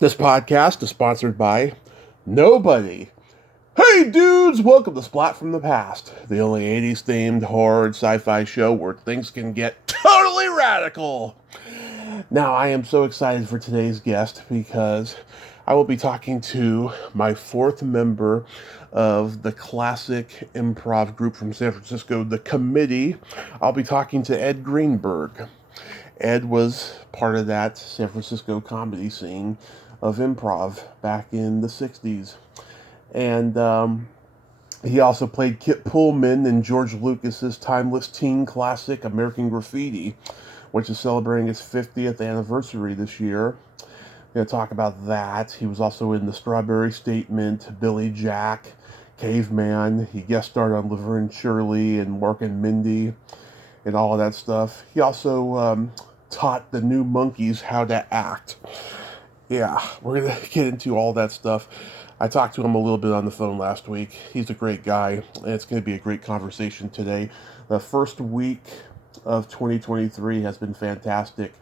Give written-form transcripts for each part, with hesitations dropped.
This podcast is sponsored by nobody. Hey dudes, welcome to Splat from the Past, the only 80s themed horror and sci-fi show where things can get totally radical. Now, I am so excited for today's guest because I will be talking to my fourth member of the classic improv group from San Francisco, The Committee. I'll be talking to Ed Greenberg. Ed was part of that San Francisco comedy scene of improv back in the 60s. And he also played Kip Pullman in George Lucas's timeless teen classic American Graffiti, which is celebrating its 50th anniversary this year. We're going to talk about that. He was also in The Strawberry Statement, Billy Jack, Caveman. He guest starred on Laverne and Shirley and Mork and Mindy and all of that stuff. He also taught the new monkeys how to act. Yeah, we're going to get into all that stuff. I talked to him a little bit on the phone last week. He's a great guy, and it's going to be a great conversation today. The first week of 2023 has been fantastic,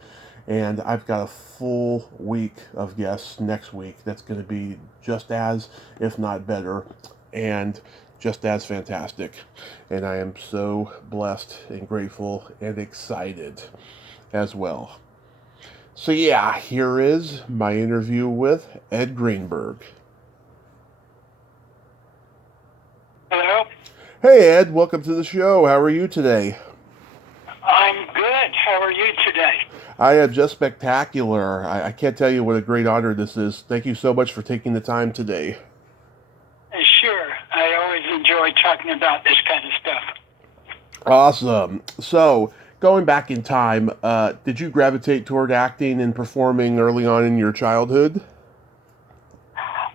and I've got a full week of guests next week that's going to be just as, if not better, and just as fantastic. And I am so blessed and grateful and excited as well. So yeah, here is my interview with Ed Greenberg. Hello? Hey Ed, welcome to the show. How are you today? I'm good. How are you today? I am just spectacular. I can't tell you what a great honor this is. Thank you so much for taking the time today. Sure. I always enjoy talking about this kind of stuff. Awesome. So, going back in time, did you gravitate toward acting and performing early on in your childhood?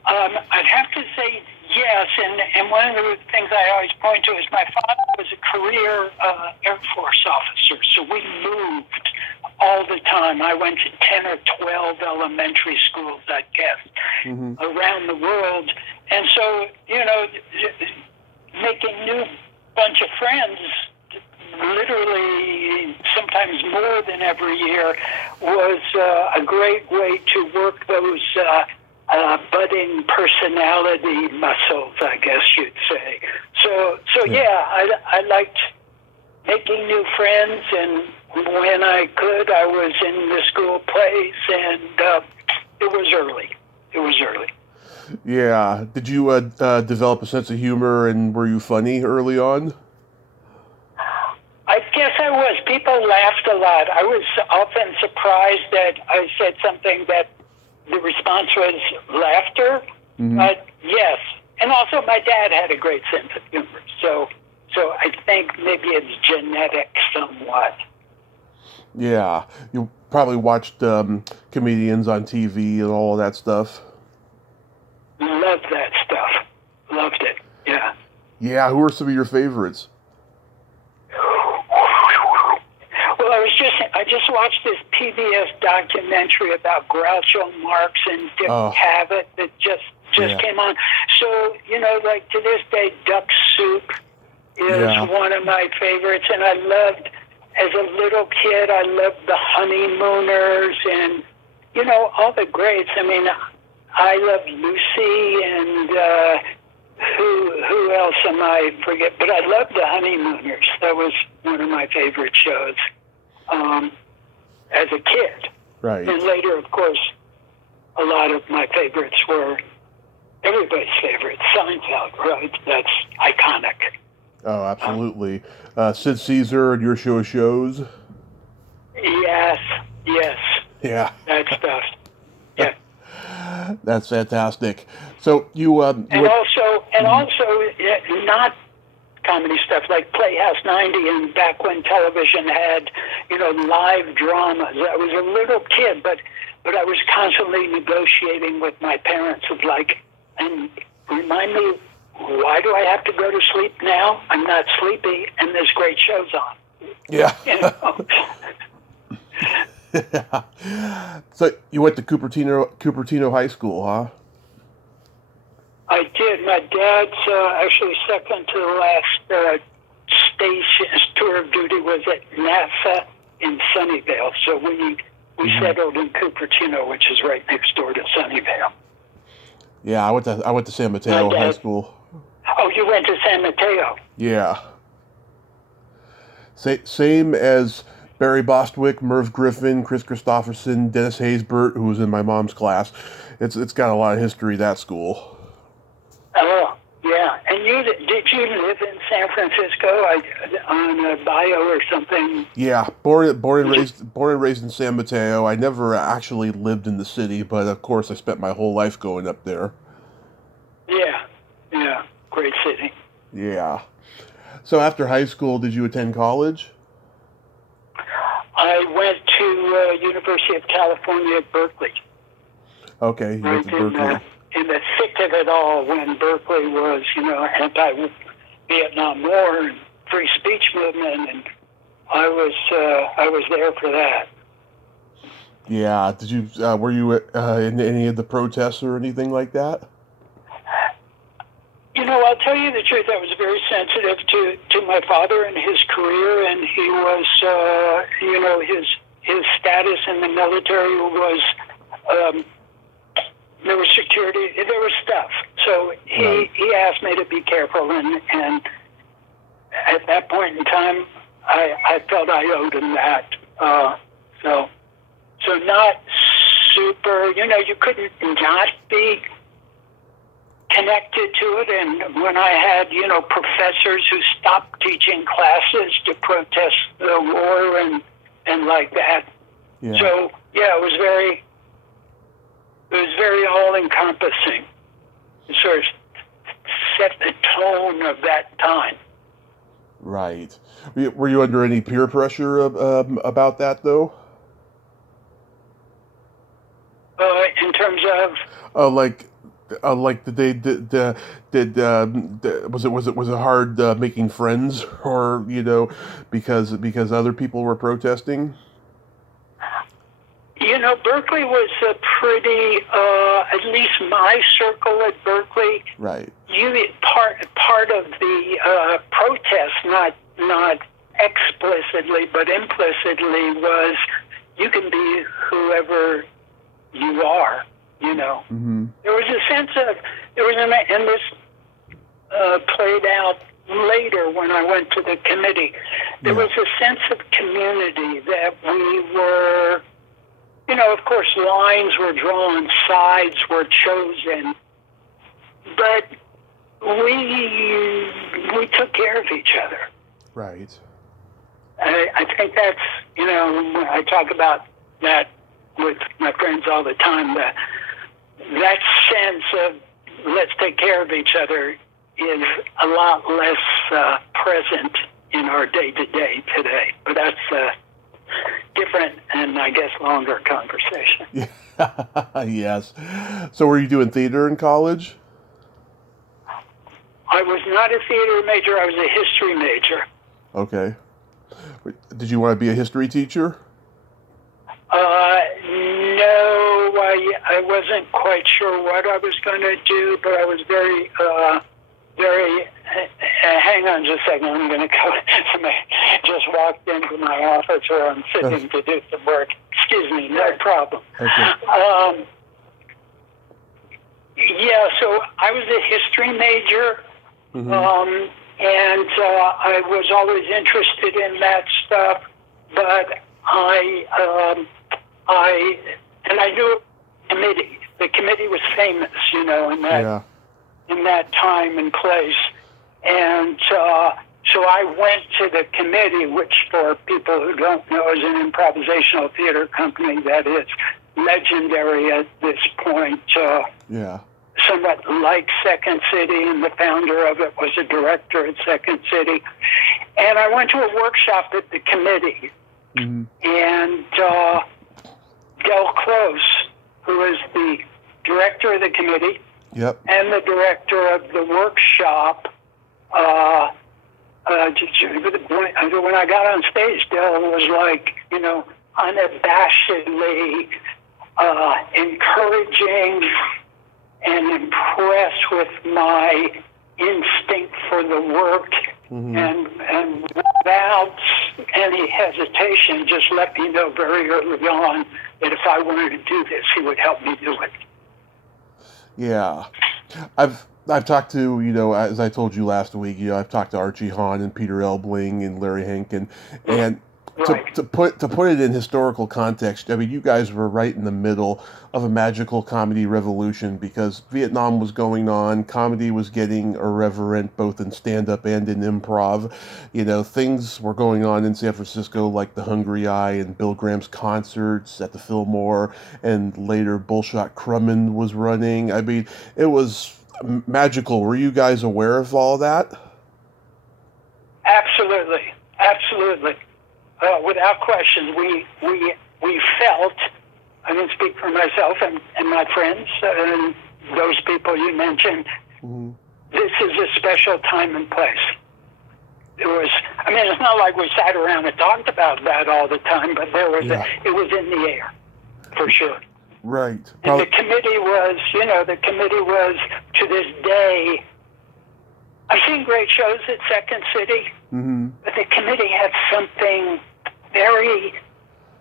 I'd have to say yes, and one of the things I always point to is my father was a career Air Force officer, so we moved all the time. I went to 10 or 12 elementary schools, I guess, around the world. And so, making new bunch of friends, literally sometimes more than every year, was a great way to work those budding personality muscles, I guess you'd say. So yeah, I liked making new friends, and when I could, I was in the school plays, and it was early. Yeah. Did you develop a sense of humor, and were you funny early on? I guess I was. People laughed a lot. I was often surprised that I said something that the response was laughter. But yes. And also my dad had a great sense of humor. So I think maybe it's genetic somewhat. Yeah. You probably watched comedians on TV and all of that stuff. Loved that stuff. Loved it. Yeah. Yeah. Who are some of your favorites? Well, I just watched this PBS documentary about Groucho Marx and Dick Cavett that just came on. So, like to this day, Duck Soup is one of my favorites. And I loved, as a little kid, I loved the Honeymooners and, all the greats. I mean, I loved Lucy and who else am I forget? But I loved the Honeymooners. That was one of my favorite shows as a kid. Right. And later, of course, a lot of my favorites were everybody's favorite, Seinfeld, right? That's iconic. Oh, absolutely. Sid Caesar and Your Show of Shows? Yes. Yeah. That stuff. Yeah. That's fantastic. So you also not comedy stuff like Playhouse 90, and back when television had live dramas. I was a little kid, but I was constantly negotiating with my parents of and remind me, why do I have to go to sleep now? I'm not sleepy, and there's great shows on. Yeah. Yeah. So you went to Cupertino High School, huh? I did. My dad's actually second to the last station tour of duty was at NASA in Sunnyvale. So we we settled in Cupertino, which is right next door to Sunnyvale. Yeah, I went to San Mateo High School. Oh, you went to San Mateo? Yeah. Same as Barry Bostwick, Merv Griffin, Chris Christopherson, Dennis Haysbert, who was in my mom's class. It's got a lot of history, that school. Oh, yeah. And did you live in San Francisco on a bio or something? Yeah, born and raised in San Mateo. I never actually lived in the city, but of course I spent my whole life going up there. Yeah, great city. Yeah. So after high school, did you attend college? I went to University of California at Berkeley. Okay, you went to Berkeley. In the thick of it all, when Berkeley was, anti-Vietnam War and free speech movement, and I was there for that. Yeah. Did you were you in any of the protests or anything like that? I'll tell you the truth. I was very sensitive to my father and his career, and he was, his status in the military was, there was security, there was stuff. So he asked me to be careful, and at that point in time, I felt I owed him that. So not super, you couldn't not be connected to it, and when I had, professors who stopped teaching classes to protest the war and like that. Yeah. So it was very all-encompassing. It sort of set the tone of that time. Right. Were you under any peer pressure about that, though? In terms of was it hard making friends, or because other people were protesting? Berkeley was a pretty, at least my circle at Berkeley. Right. Part of the protest, not explicitly but implicitly, was you can be whoever you are. Mm-hmm. There was a sense of, and this played out later when I went to the committee. There was a sense of community that we were, of course, lines were drawn, sides were chosen, but we took care of each other. Right. I think that's, I talk about that with my friends all the time, that sense of let's take care of each other is a lot less present in our day-to-day today. But that's a different and, I guess, longer conversation. Yes. So were you doing theater in college? I was not a theater major. I was a history major. Okay. Did you want to be a history teacher? No, I wasn't quite sure what I was going to do, but I was very, hang on just a second, I'm going to go, somebody just walked into my office where I'm sitting to do some work. Excuse me, no problem. Okay. So I was a history major, and I was always interested in that stuff, but I knew the committee was famous, in that time and place. And so I went to the committee, which for people who don't know is an improvisational theater company that is legendary at this point. Somewhat like Second City, and the founder of it was a director at Second City. And I went to a workshop at the committee. Mm-hmm. And Del Close, who is the director of the committee, and the director of the workshop, when I got on stage, Del was like, unabashedly encouraging and impressed with my instinct for the work, and without any hesitation, just let me know very early on that if I wanted to do this, he would help me do it. Yeah. I've talked to, as I told you last week, I've talked to Archie Hahn and Peter Elbling and Larry Hankin, and right. to put it in historical context, I mean, you guys were right in the middle of a magical comedy revolution because Vietnam was going on, comedy was getting irreverent both in stand-up and in improv. Things were going on in San Francisco like the Hungry Eye and Bill Graham's concerts at the Fillmore, and later Bullshot Crumman was running. I mean, it was magical. Were you guys aware of all that? Absolutely. Without question, we felt, I can speak for myself and my friends and those people you mentioned, this is a special time and place. It's not like we sat around and talked about that all the time, but it was in the air, for sure. Right. And the committee was, to this day, I've seen great shows at Second City, but the committee had something very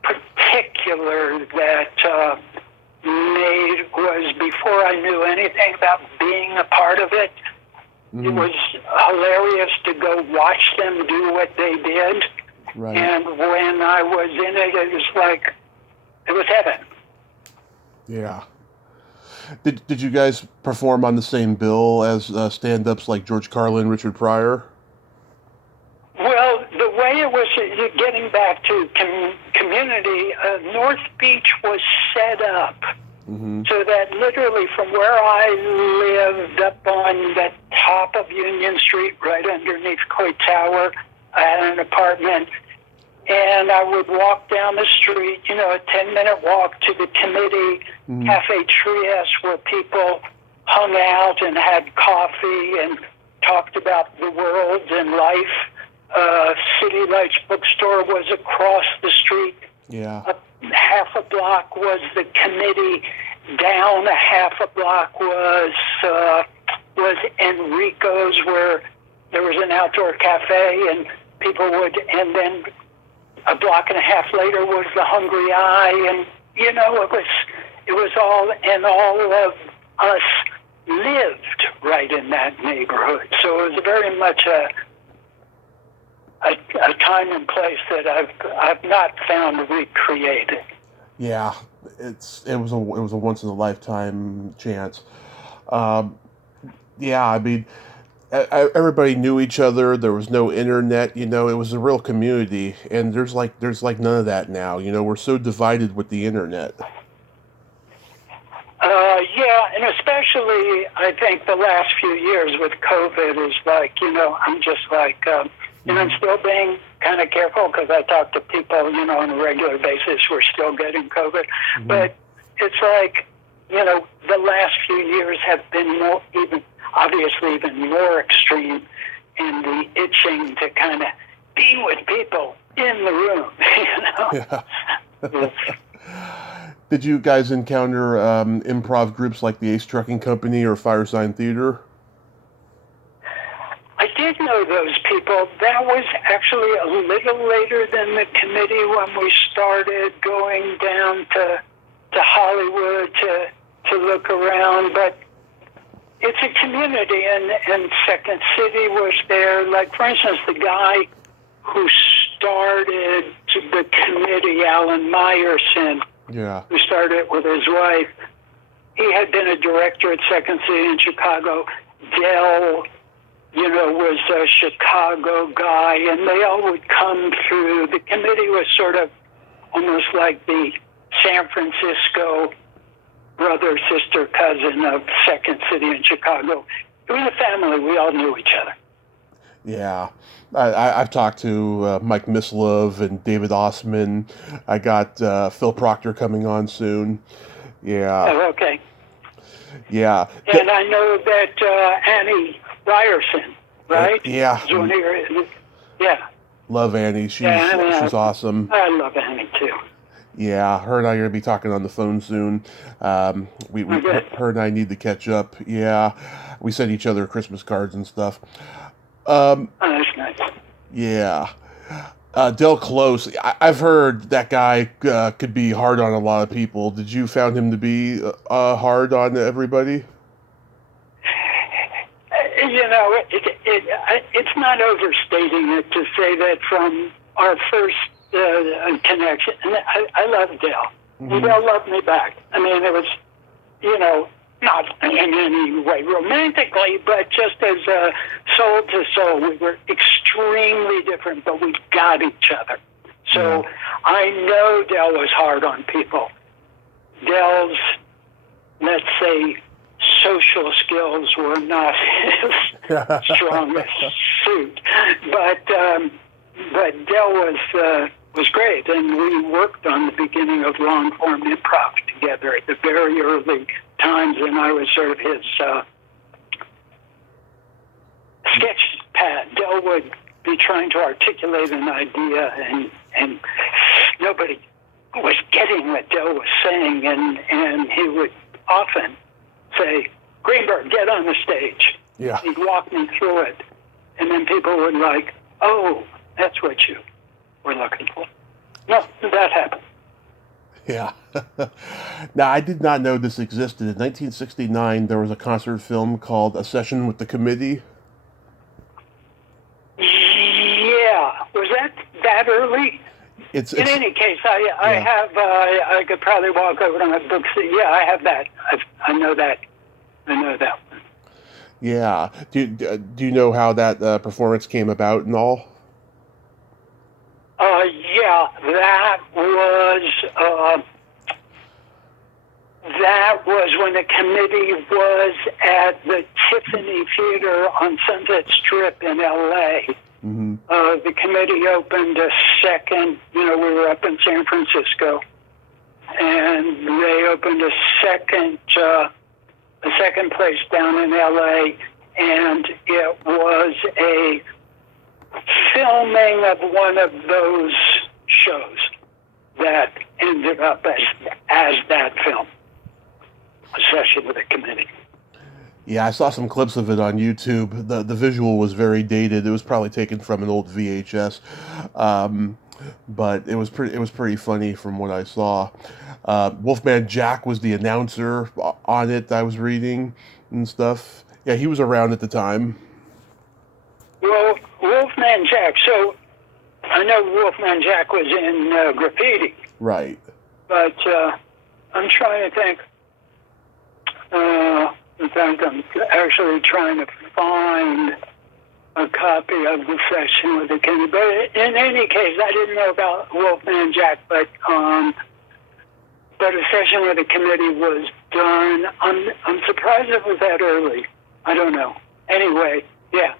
particular that was before I knew anything about being a part of it. It was hilarious to go watch them do what they did. Right. And when I was in it, it was heaven. Yeah. Did you guys perform on the same bill as stand-ups like George Carlin, Richard Pryor? Well, the way it was, getting back to community, North Beach was set up so that literally from where I lived up on the top of Union Street, right underneath Coy Tower, I had an apartment, and I would walk down the street, a 10-minute walk to the committee, Cafe Trieste, where people hung out and had coffee and talked about the world and life. City Lights Bookstore was across the street. Yeah. Up half a block was the committee. Down a half a block was Enrico's, where there was an outdoor cafe, and people would, and then a block and a half later was the Hungry Eye, and it was all, and all of us lived right in that neighborhood. So it was very much a time and place that I've not found recreated. Yeah, it was a once in a lifetime chance. Yeah, I mean, everybody knew each other. There was no internet. It was a real community, and there's none of that now. We're so divided with the internet. Yeah, and especially I think the last few years with COVID is I'm just and I'm still being kind of careful because I talk to people, on a regular basis who are still getting COVID. But it's the last few years have been obviously even more extreme in the itching to kind of be with people in the room, Yeah. Did you guys encounter improv groups like the Ace Trucking Company or Firesign Theater? I did know those people. That was actually a little later than the committee when we started going down to Hollywood to look around. But it's a community, and Second City was there. Like, for instance, the guy who started the committee, Alan Meyerson, who started with his wife, he had been a director at Second City in Chicago. Dell, was a Chicago guy, and they all would come through. The committee was sort of almost like the San Francisco brother, sister, cousin of Second City in Chicago. It was a family. We all knew each other. Yeah. I've talked to Mike Mislove and David Osman. I got Phil Proctor coming on soon. Yeah. Oh, okay. Yeah. And I know that Annie Ryerson, right? Yeah. Yeah. Love Annie. She's awesome. I love Annie, too. Yeah, her and I are going to be talking on the phone soon. Her and I need to catch up. Yeah. We sent each other Christmas cards and stuff. That's nice. Yeah. Del Close. I've heard that guy could be hard on a lot of people. Did you found him to be hard on everybody? It's not overstating it to say that from our first connection. And I love Del. Mm-hmm. Del loved me back. I mean, it was, not in any way romantically, but just as soul to soul. We were extremely different, but we got each other. So I know Del was hard on people. Del's, let's say, social skills were not his strongest suit, but Del was great, and we worked on the beginning of long form improv together at the very early times, and I was sort of his sketch pad. Del would be trying to articulate an idea, and nobody was getting what Del was saying, and he would often say, "Greenberg, get on the stage." Yeah. He'd walk me through it, and then people would like, "Oh, that's what you were looking for." No, that happened. Yeah. Now, I did not know this existed. In 1969, there was a concert film called A Session with the Committee. Yeah. Was that early? In any case, I have, I could probably walk over to my books. Yeah, I have that. I know that. I know that one. Yeah. Do you know how that performance came about and all? Yeah, that was when the committee was at the Tiffany Theater on Sunset Strip in L.A. Mm-hmm. The committee opened a second, we were up in San Francisco, and they opened a second place down in L.A., and it was a filming of one of those shows that ended up as that film, A Session with the Committee. Yeah, I saw some clips of it on YouTube. The visual was very dated. It was probably taken from an old VHS, but it was pretty funny from what I saw. Wolfman Jack was the announcer on it. I was reading and stuff. Yeah, he was around at the time. Well, Wolfman Jack. So I know Wolfman Jack was in Graffiti. Right. But I'm trying to think. In fact, I'm actually trying to find a copy of the Session with the Committee. But in any case, I didn't know about Wolfman Jack, but A Session with the Committee was done. I'm surprised it was that early. I don't know. Anyway, yeah,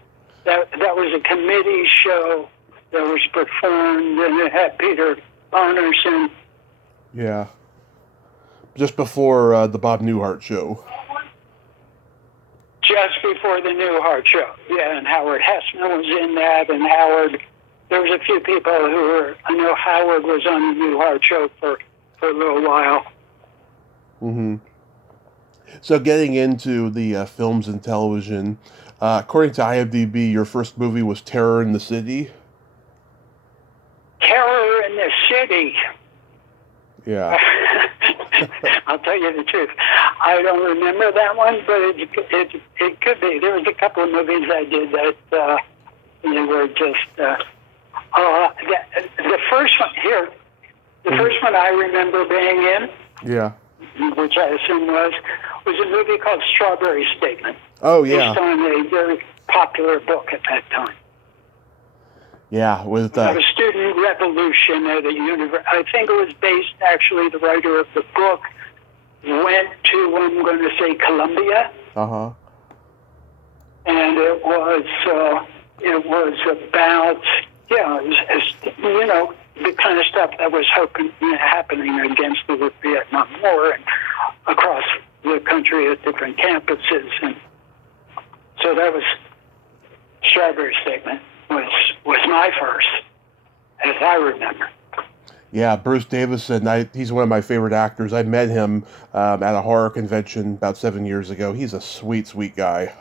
that was a committee show that was performed, and it had Peter Bonerson. Yeah. Just before the Bob Newhart show. Just before the Newhart show, yeah, and Howard Hessman was in that, and there was a few people I know Howard was on the Newhart show for a little while. Mm-hmm. So getting into the films and television, according to IMDb, your first movie was Terror in the City? Terror in the City? Yeah. I'll tell you the truth. I don't remember that one, but it could be. There was a couple of movies I did that they were just the first one here. The first one I remember being in, yeah, which I assume was a movie called Strawberry Statement. Oh yeah, based on a very popular book at that time. Yeah, with a student revolution at a university. I think it was based, actually, the writer of the book went to, I'm going to say, Columbia. Uh-huh. And it was about, the kind of stuff that was happening against the Vietnam War and across the country at different campuses. And so that was Strawberry Statement. Was my first, as I remember. Yeah, Bruce Davison, he's one of my favorite actors. I met him at a horror convention about 7 years ago. He's a sweet, sweet guy.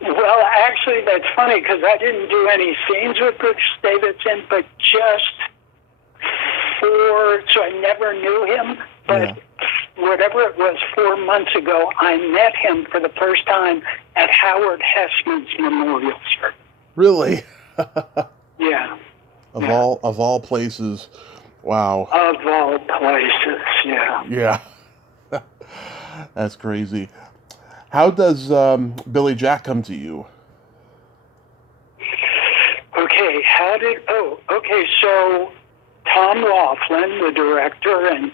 Well, Well, actually, that's funny because I didn't do any scenes with Bruce Davidson, but just so I never knew him, but whatever it was, 4 months ago, I met him for the first time at Howard Hessman's memorial service. Really? Yeah. Of all places. Wow. Of all places, yeah. Yeah. That's crazy. How does Billy Jack come to you? Okay, so Tom Laughlin, the director, and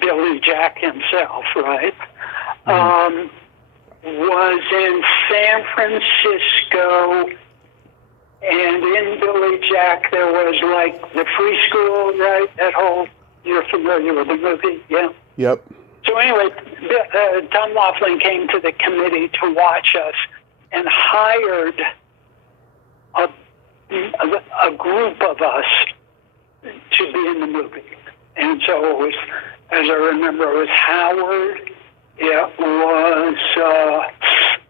Billy Jack himself, right, was in San Francisco, and in Billy Jack there was like the free school, right? That whole, you're familiar with the movie, yeah? Yep. So anyway, Tom Laughlin came to the committee to watch us and hired a group of us to be in the movie. And so it was, as I remember, it was Howard. It was,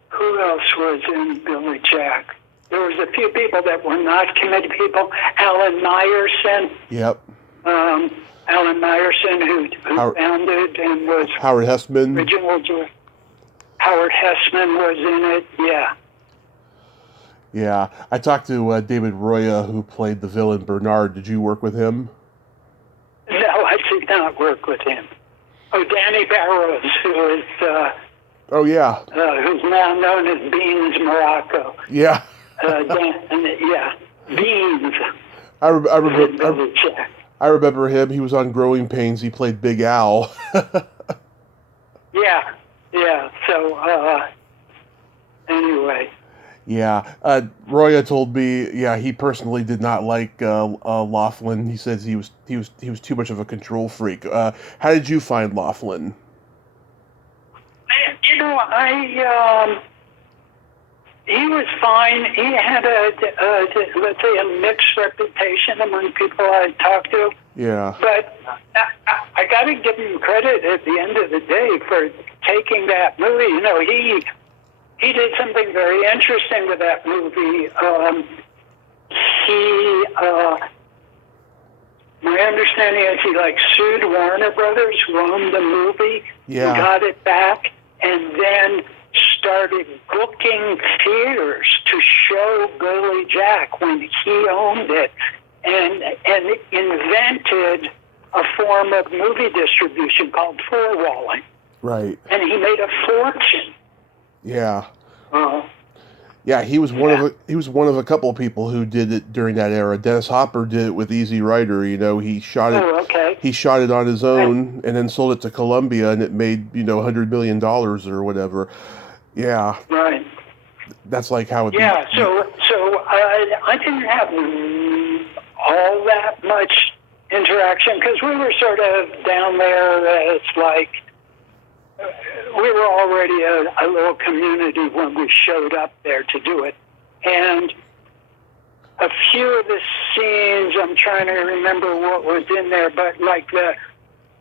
who else was in Billy Jack? There was a few people that were not committee people. Alan Meyerson. Yep. Alan Meyerson, who founded and was Howard Hessman. Original. Howard Hessman was in it. Yeah. Yeah, I talked to David Roya, who played the villain Bernard. Did you work with him? No, I did not work with him. Oh, Danny Barrows, who is who's now known as Beans Morocco. Yeah. Beans. I remember him. He was on Growing Pains. He played Big Al. Yeah. So anyway. Yeah, Roya told me. Yeah, he personally did not like Laughlin. He says he was too much of a control freak. How did you find Laughlin? You know, he was fine. He had let's say a mixed reputation among people I talked to. Yeah. But I got to give him credit at the end of the day for taking that movie. You know, he did something very interesting with that movie. My understanding is he sued Warner Brothers, who owned the movie, got it back, and then started booking theaters to show Billy Jack when he owned it, and invented a form of movie distribution called four-walling. Right. And he made a fortune. Yeah. Yeah, he was one of a couple of people who did it during that era. Dennis Hopper did it with Easy Rider. You know, he shot it. Oh, okay. He shot it on his own and then sold it to Columbia, and it made $100 million or whatever. Yeah. Right. That's like how it. Yeah. So I didn't have all that much interaction because we were sort of down there. It's like. We were already a little community when we showed up there to do it. And a few of the scenes, I'm trying to remember what was in there, but like the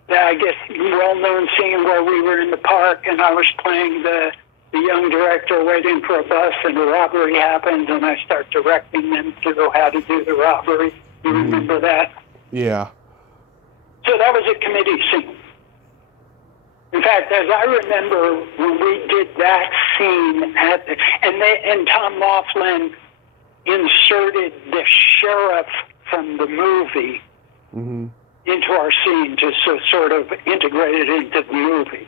I guess, well-known scene where we were in the park and I was playing the young director waiting for a bus and a robbery happens and I start directing them to know how to do the robbery. You remember that? Yeah. So that was a committee scene. In fact, as I remember, when we did that scene, and Tom Laughlin inserted the sheriff from the movie into our scene, just to sort of integrate it into the movie.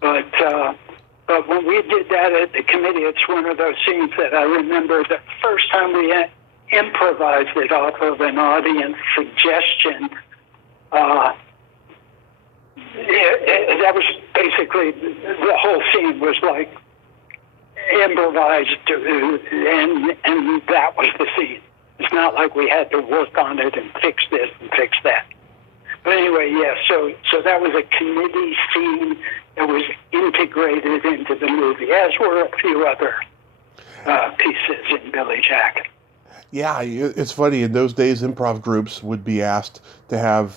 But when we did that at the committee, it's one of those scenes that I remember the first time we improvised it off of an audience suggestion. That was basically, the whole scene was like improvised, and that was the scene. It's not like we had to work on it and fix this and fix that. But anyway, yeah, so that was a committee scene that was integrated into the movie, as were a few other pieces in Billy Jack. Yeah, it's funny. In those days, improv groups would be asked to have,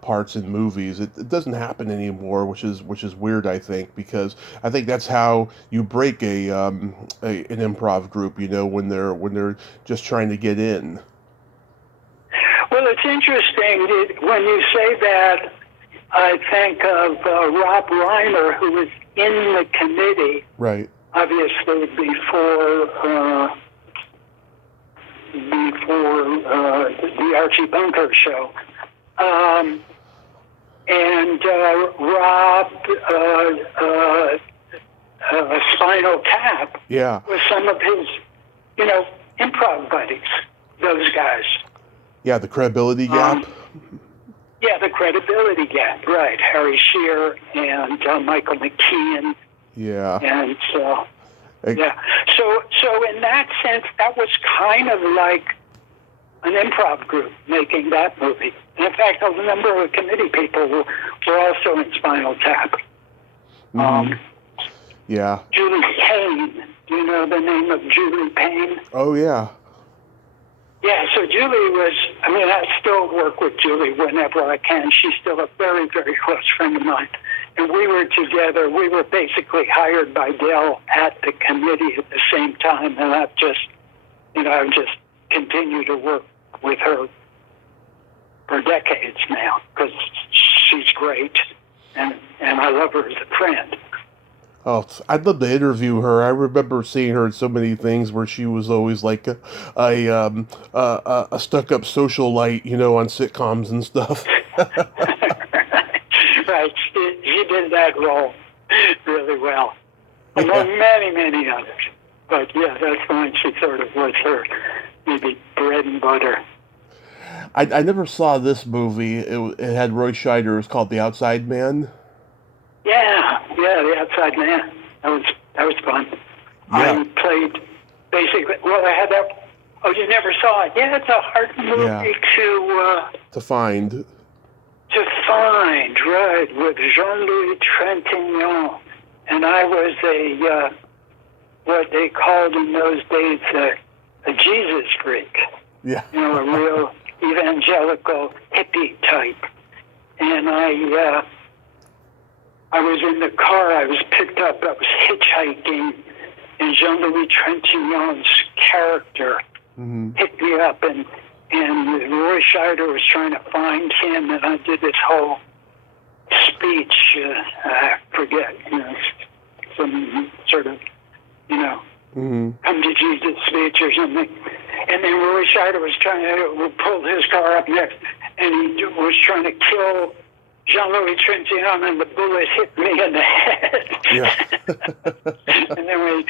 parts in movies. It doesn't happen anymore, which is weird, I think, because I think that's how you break an improv group. When they're just trying to get in. Well, it's interesting when you say that. I think of Rob Reiner, who was in the committee, Right. obviously before the Archie Bunker show. And Rob Spinal Tap Yeah. was some of his, improv buddies, those guys. Yeah, the credibility gap. Yeah, the credibility gap, right. Harry Shearer and Michael McKean. Yeah. And yeah. So in that sense, that was kind of like an improv group making that movie. And in fact, a number of committee people were also in Spinal Tap. Yeah. Julie Payne. Do you know the name of Julie Payne? Oh, yeah. Yeah, so Julie I still work with Julie whenever I can. She's still a very, very close friend of mine. And we were together. We were basically hired by Dell at the committee at the same time. And I've just continued to work with her for decades now because she's great. And I love her as a friend. Oh, I'd love to interview her. I remember seeing her in so many things where she was always like a stuck-up socialite, on sitcoms and stuff. Right, she did that role really well, among many, many others. But yeah, that's fine. She sort of was her maybe bread and butter. I never saw this movie. It had Roy Scheider. It was called The Outside Man. Yeah, The Outside Man. That was fun. Yeah. I played basically. Well, I had that. Oh, you never saw it? Yeah, it's a hard movie to find. To find, right, with Jean-Louis Trintignant, and I was a what they called in those days a Jesus freak. Yeah. A real evangelical hippie type, and I was in the car. I was picked up. I was hitchhiking, and Jean-Louis Trintignant's character picked me up, and Roy Scheider was trying to find him, and I did this whole speech. I forget, some sort of, come to Jesus speech or something. And then Roy Scheider was trying to pull his car up next, and he was trying to kill Jean-Louis Trintignant, and the bullet hit me in the head. Yeah. and then we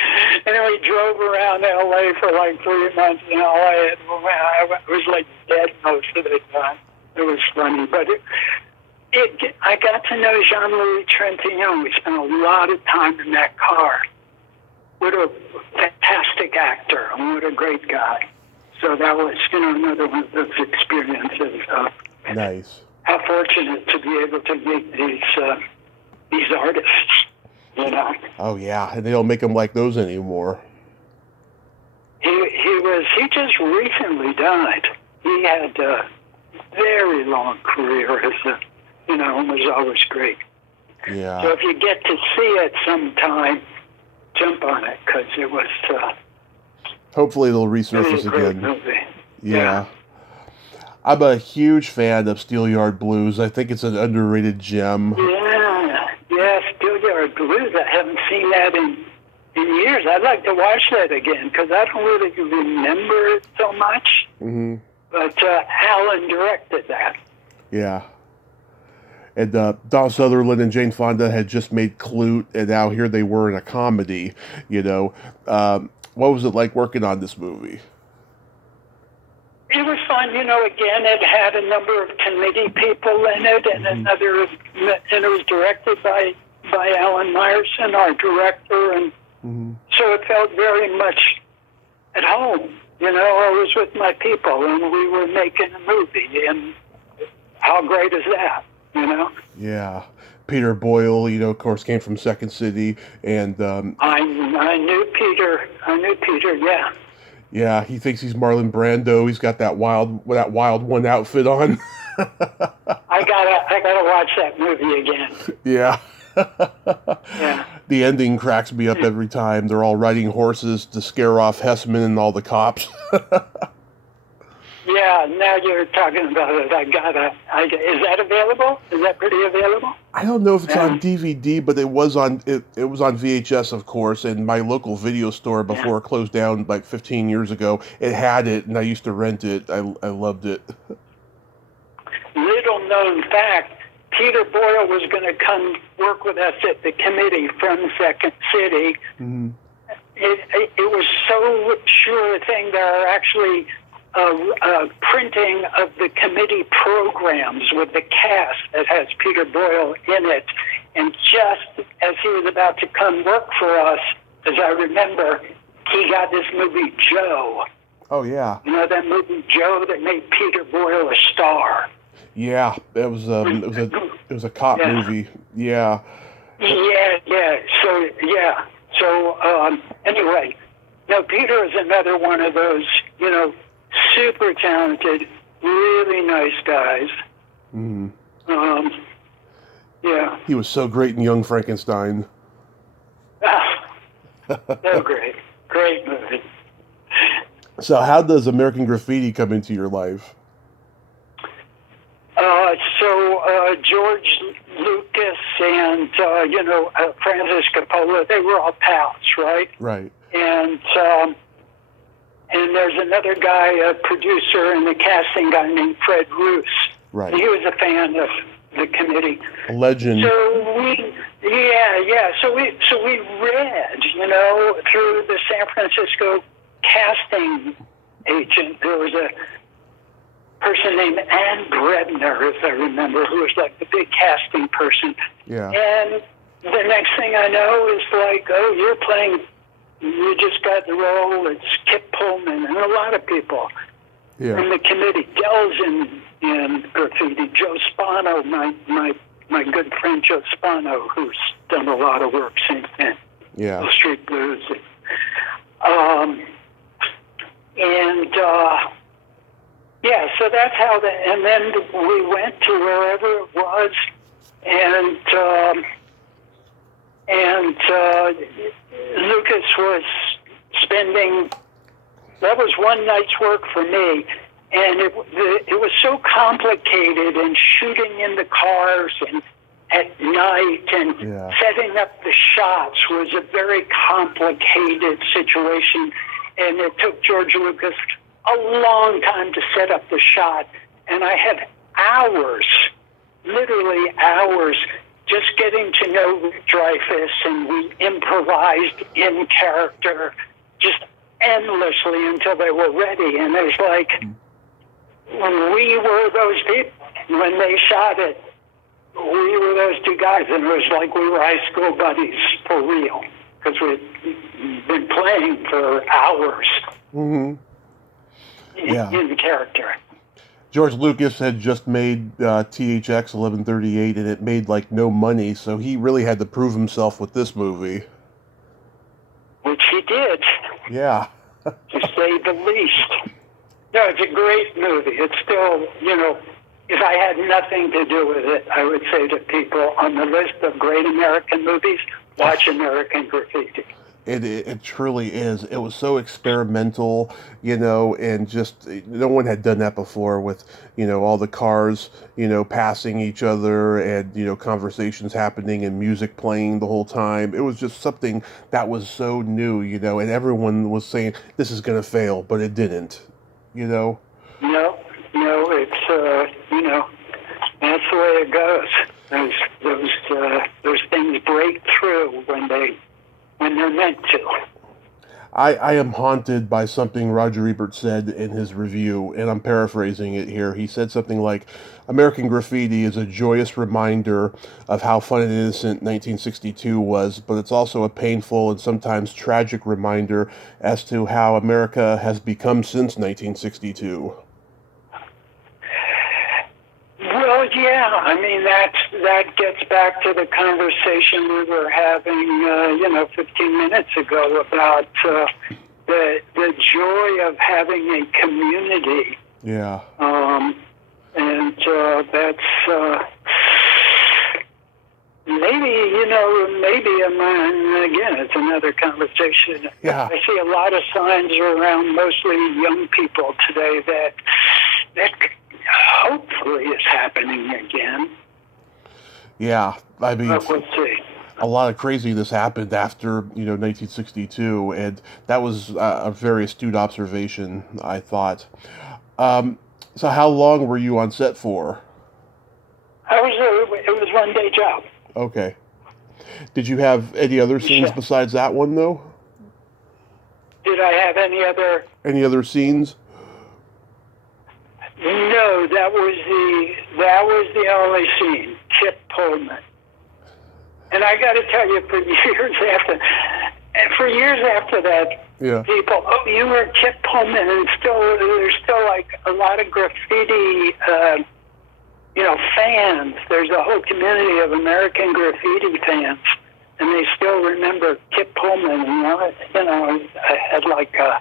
drove around L.A. for like 3 months in L.A. and I was like dead most of the time. It was funny, but I got to know Jean-Louis Trintignant. We spent a lot of time in that car. What a fantastic actor, and what a great guy. So that was, another one of those experiences. Nice. How fortunate to be able to meet these artists, Oh yeah, and they don't make them like those anymore. He just recently died. He had a very long career as and was always great. Yeah. So if you get to see it sometime, jump on it because it was. Hopefully they'll resurface really again. Movie. Yeah. I'm a huge fan of Steelyard Blues. I think it's an underrated gem. Yeah, Steelyard Blues. I haven't seen that in years. I'd like to watch that again because I don't really remember it so much. Mm-hmm. But Alan directed that. Yeah. And Don Sutherland and Jane Fonda had just made Clute, and now here they were in a comedy. What was it like working on this movie? It was fun, again, it had a number of committee people in it, and and it was directed by Alan Meyerson, our director, and so it felt very much at home. I was with my people, and we were making a movie, and how great is that, Yeah. Peter Boyle, of course, came from Second City, and I knew Peter, yeah. Yeah, he thinks he's Marlon Brando. He's got that wild one outfit on. I gotta watch that movie again. Yeah. Yeah. The ending cracks me up every time. They're all riding horses to scare off Hessman and all the cops. Yeah, now you're talking about it. Is that available? Is that pretty available? I don't know if it's on DVD, but it was on VHS, of course, and my local video store before it closed down like 15 years ago, it had it, and I used to rent it. I loved it. Little known fact, Peter Boyle was going to come work with us at the committee from Second City. Mm-hmm. It was so sure a thing. There are actually printing of the committee programs with the cast that has Peter Boyle in it. And just as he was about to come work for us, as I remember, he got this movie Joe. Oh, yeah. You know that movie Joe that made Peter Boyle a star? Yeah, it was a cop movie. Yeah. Yeah. So anyway, now Peter is another one of those, super talented, really nice guys. Mm. Yeah. He was so great in Young Frankenstein. So great. Great movie. So how does American Graffiti come into your life? George Lucas and, Francis Coppola, they were all pals, right? Right. And there's another guy, a producer and a casting guy named Fred Roos. Right. He was a fan of the committee. A legend. So we read, through the San Francisco casting agent. There was a person named Ann Grebner, if I remember, who was like the big casting person. Yeah. And the next thing I know is like, oh, you just got the role. It's Kip Pullman and a lot of people from the committee. Dell's in Graffiti. Joe Spano, my good friend Joe Spano, who's done a lot of work since then. Yeah. The Street Blues. So that's how and then we went to wherever it was, and Lucas was spending, that was one night's work for me, and it was so complicated, and shooting in the cars and at night and setting up the shots was a very complicated situation, and it took George Lucas a long time to set up the shot, and I had hours, literally hours, just getting to know Dreyfuss, and we improvised in character just endlessly until they were ready. And it was like, we were those people. When they shot it, we were those two guys, and it was like we were high school buddies for real, because we'd been playing for hours. Mm-hmm. In the character. George Lucas had just made THX 1138, and it made like no money, so he really had to prove himself with this movie. Which he did. Yeah. To say the least. No, it's a great movie. It's still, if I had nothing to do with it, I would say to people on the list of great American movies, watch American Graffiti. It truly is. It was so experimental, and just no one had done that before with, all the cars, passing each other and, conversations happening and music playing the whole time. It was just something that was so new, and everyone was saying this is going to fail, but it didn't, No, it's, that's the way it goes. Those things break through when they're meant to. I am haunted by something Roger Ebert said in his review, and I'm paraphrasing it here. He said something like, American Graffiti is a joyous reminder of how fun and innocent 1962 was, but it's also a painful and sometimes tragic reminder as to how America has become since 1962. Well, yeah, I mean, that gets back to the conversation we were having, 15 minutes ago about the joy of having a community. Yeah. And that's maybe again, it's another conversation. Yeah. I see a lot of signs around, mostly young people today, that hopefully is happening again. Yeah, I mean, we'll see. A lot of craziness happened after 1962, and that was a very astute observation, I thought. So how long were you on set for? It was one day job. Okay. Did you have any other scenes besides that one, though? Did I have any other scenes? No, that was the only scene. Kip Pullman. And I got to tell you, for years after that, people, you were Kip Pullman, and there's still like a lot of graffiti, fans. There's a whole community of American graffiti fans, and they still remember Kip Pullman. I had like a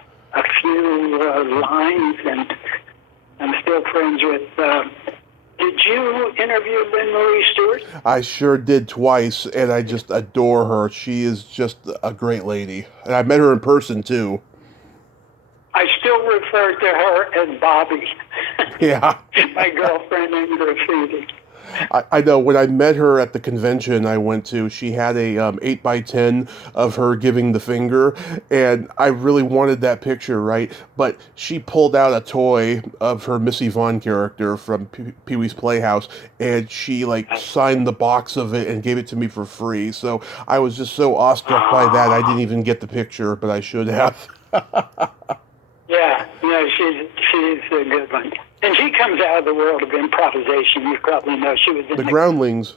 few lines, and I'm still friends with. Did you interview Lynn Marie Stewart? I sure did twice, and I just adore her. She is just a great lady. And I met her in person, too. I still refer to her as Bobby. Yeah. My girlfriend in graffiti. I know, when I met her at the convention I went to, she had a 8x10 of her giving the finger, and I really wanted that picture, right? But she pulled out a toy of her Missy Vaughn character from Pee-wee's Playhouse, and she, signed the box of it and gave it to me for free. So I was just so awestruck by that, I didn't even get the picture, but I should have. Yeah, she's a good one. And she comes out of the world of improvisation. You probably know she was in the Groundlings.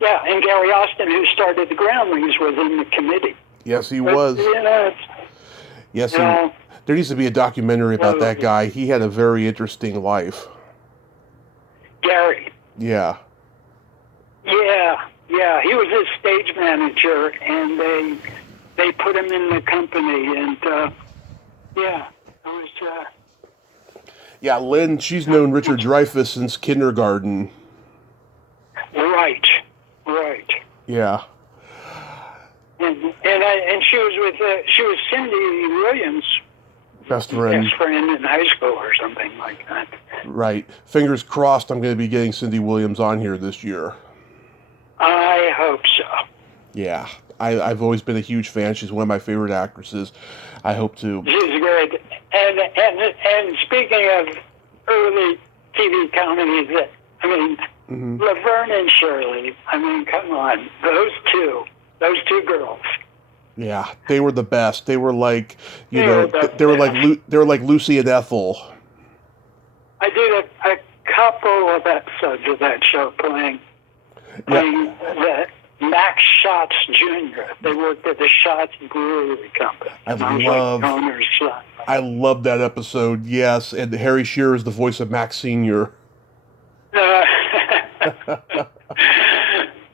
Yeah, and Gary Austin, who started the Groundlings, was in the committee. Yes, he was. Yes, there needs to be a documentary about that guy. He had a very interesting life. Gary. Yeah. Yeah. He was his stage manager, and they put him in the company, and it was. Yeah, Lynn, she's known Richard Dreyfuss since kindergarten. Right. Yeah. And she was Cindy Williams' best friend in high school or something like that. Right. Fingers crossed I'm going to be getting Cindy Williams on here this year. I hope so. Yeah. I've always been a huge fan. She's one of my favorite actresses. I hope to. She's great. And speaking of early TV comedies, Laverne and Shirley. Come on, those two girls. Yeah, they were the best. They were like, they were like Lucy and Ethel. I did a couple of episodes of that show playing the Max Schatz Jr. They worked at the Schatz Brewery Company. I love that episode, yes. And Harry Shearer is the voice of Max Sr.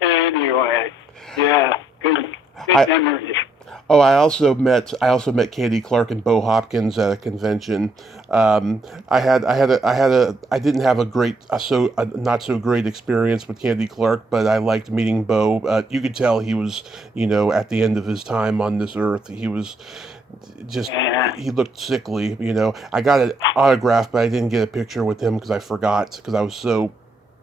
Anyway, yeah, good memories. Oh, I also met Candy Clark and Bo Hopkins at a convention. I didn't have a not so great experience with Candy Clark, but I liked meeting Bo. You could tell he was, at the end of his time on this earth. He was he looked sickly. I got an autograph, but I didn't get a picture with him because I forgot, because I was so.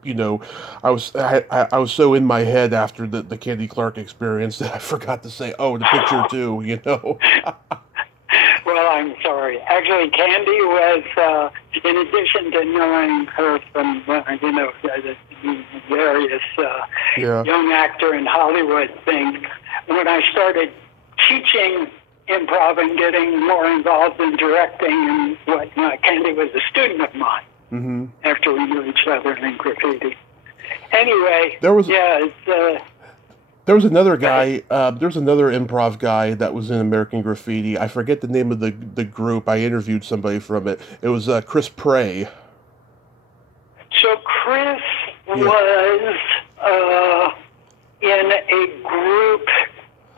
I was so in my head after the Candy Clark experience that I forgot to say, the picture too, Well, I'm sorry. Actually, Candy was, in addition to knowing her from, the various young actor in Hollywood things, when I started teaching improv and getting more involved in directing and whatnot, Candy was a student of mine. Mm-hmm. After we knew each other in graffiti. Anyway, there was another guy. There's another improv guy that was in American Graffiti. I forget the name of the group. I interviewed somebody from it. It was Chris Prey. So Chris was in a group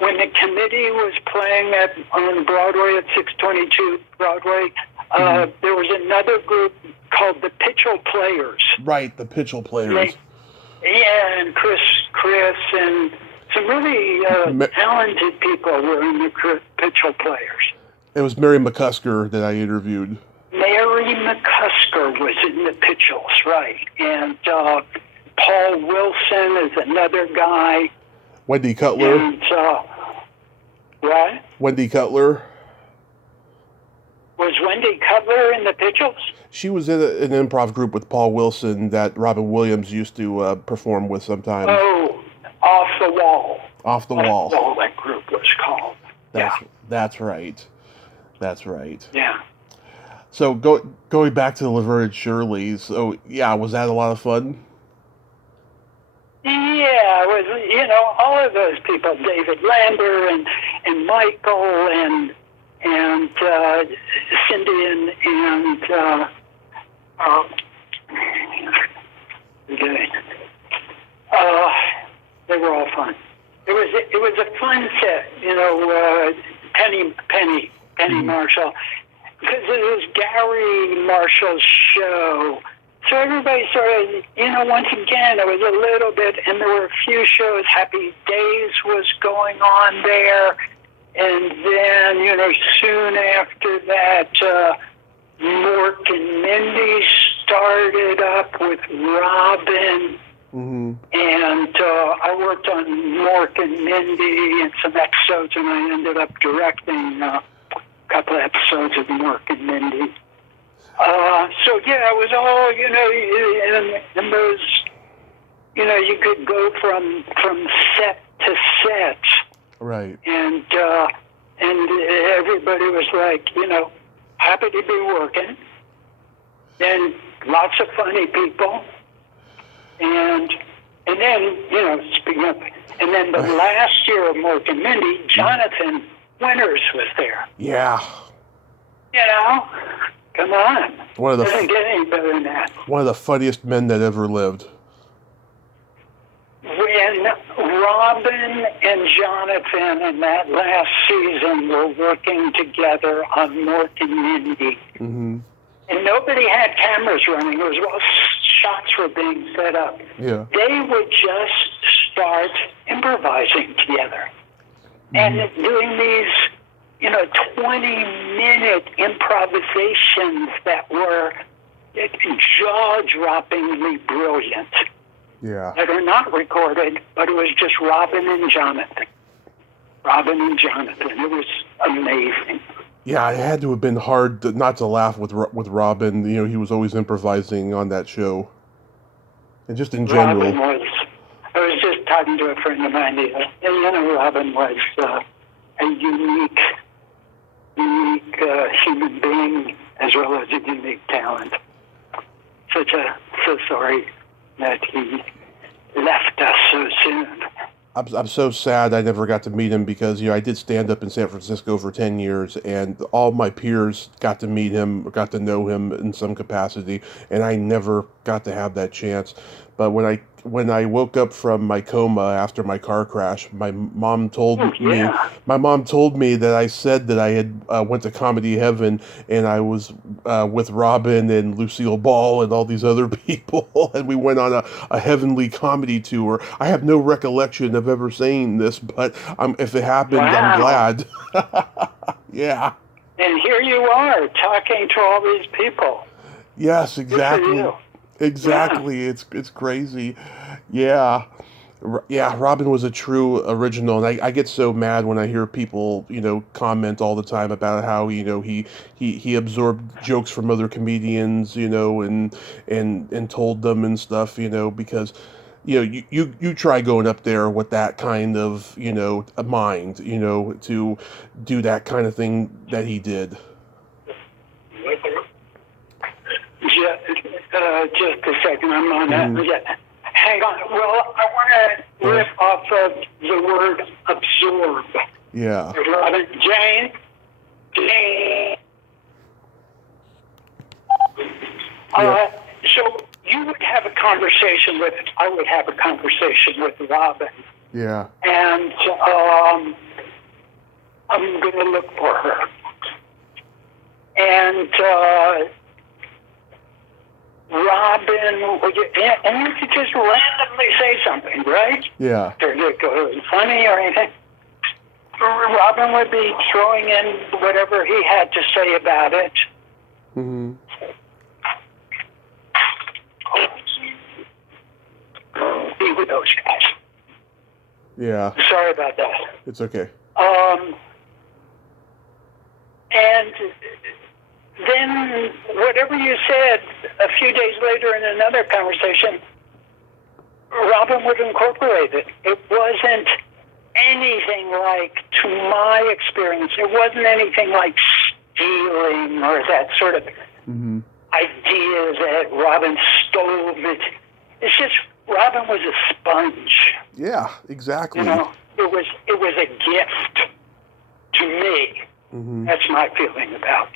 when the Committee was playing on Broadway at 622 Broadway, there was another group called the Pitchell Players. Right, the Pitchell Players. And Chris and some really talented people were in the Pitchell Players. It was Mary McCusker that I interviewed. Mary McCusker was in the Pitchells, right. And Paul Wilson is another guy. Wendy Cutler. And, what? Wendy Cutler. Was Wendy Cutler in the Pitchells? She was in an improv group with Paul Wilson that Robin Williams used to perform with sometimes. Oh, Off the Wall. Off the Wall. That group was called. That's right. That's right. Yeah. So going back to the Laverne and Shirley, so yeah, was that a lot of fun? Yeah, it was, all of those people, David Lander and Michael and Cindy and they were all fun. It was a fun set, Penny Marshall, because it was Gary Marshall's show. So everybody sort of, once again, it was a little bit, and there were a few shows. Happy Days was going on there. And then, soon after that, Mork and Mindy started up with Robin. Mm-hmm. And I worked on Mork and Mindy and some episodes, and I ended up directing a couple of episodes of Mork and Mindy. So, yeah, it was all, and those, you could go from set to set. Right. And everybody was like, happy to be working. And lots of funny people. And then, speaking of, and then the last year of Mork and Mindy, Jonathan Winters was there. Yeah. Come on. Doesn't get any better than that. One of the funniest men that ever lived. When Robin and Jonathan in that last season were working together on Mork and Mindy, mm-hmm. and nobody had cameras running, it was while shots were being set up, they would just start improvising together. Mm-hmm. And doing these, 20-minute improvisations that were jaw-droppingly brilliant. Yeah. That are not recorded, but it was just Robin and Jonathan. It was amazing. Yeah, it had to have been hard not to laugh with Robin. He was always improvising on that show. And just in general. I was just talking to a friend of mine, and Robin was a unique human being as well as a unique talent. So sorry that he left us so soon. I'm so sad I never got to meet him because, I did stand up in San Francisco for 10 years and all my peers got to meet him, got to know him in some capacity, and I never got to have that chance. But when I woke up from my coma after my car crash, my mom told me that I said that I had went to Comedy Heaven and I was with Robin and Lucille Ball and all these other people, and we went on a heavenly comedy tour. I have no recollection of ever saying this, but if it happened, I'm glad. Yeah. And here you are talking to all these people. Yes, exactly. Exactly. Yeah. It's crazy. Yeah. Yeah, Robin was a true original, and I get so mad when I hear people, comment all the time about how, he absorbed jokes from other comedians, and told them and stuff, because, you try going up there with that kind of, a mind, to do that kind of thing that he did. Just a second, I'm on that. Yeah. Hang on. Well, I want to riff off of the word absorb. Yeah. Jane. So you would have a conversation I would have a conversation with Robin. Yeah. And I'm going to look for her. And Robin, and you could just randomly say something, right? Yeah. Ridiculous, funny or anything. Robin would be throwing in whatever he had to say about it. Mm-hmm. Be with those guys. Yeah. Sorry about that. It's okay. And then whatever you said a few days later in another conversation, Robin would incorporate it. It wasn't anything like, to my experience, it wasn't anything like stealing or that sort of idea that Robin stole it. It's just Robin was a sponge. Yeah, exactly. You know, it was a gift to me. Mm-hmm. That's my feeling about